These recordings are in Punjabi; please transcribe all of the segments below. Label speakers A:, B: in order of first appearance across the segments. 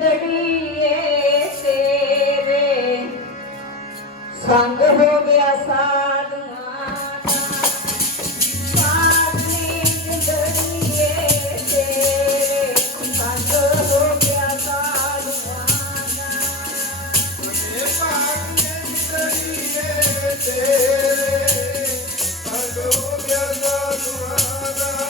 A: ਦੜੀਏ ਤੇਰੇ ਸੰਗ ਹੋ ਗਿਆ ਸਾਧੂਆਂ ਪਾਣੀ ਦੜੀਏ ਤੇਰੇ ਸੰਗ ਹੋ ਗਿਆ ਸਾਧੂਆਂ
B: ਤੇਰੇ
A: ਸੰਗ ਹੋ ਗਿਆ ਸਾਧੂਆਂ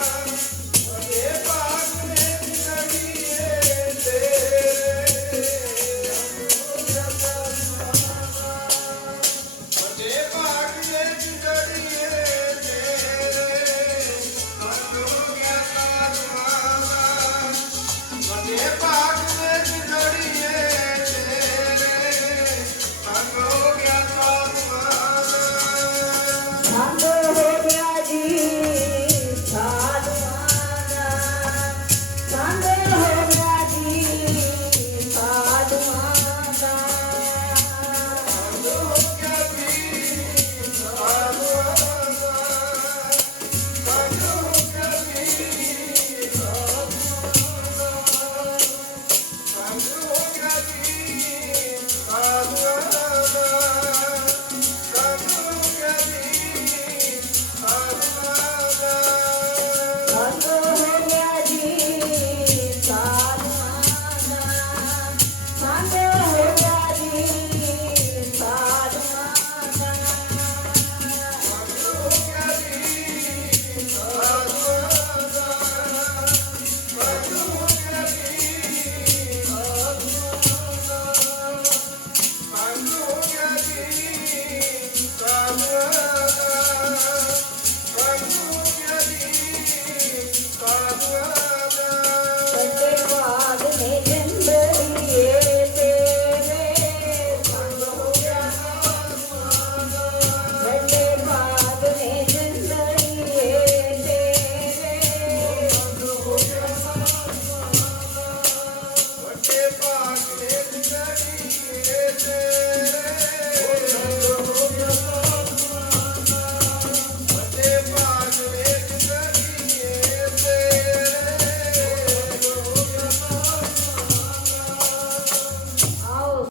B: Mando Oh,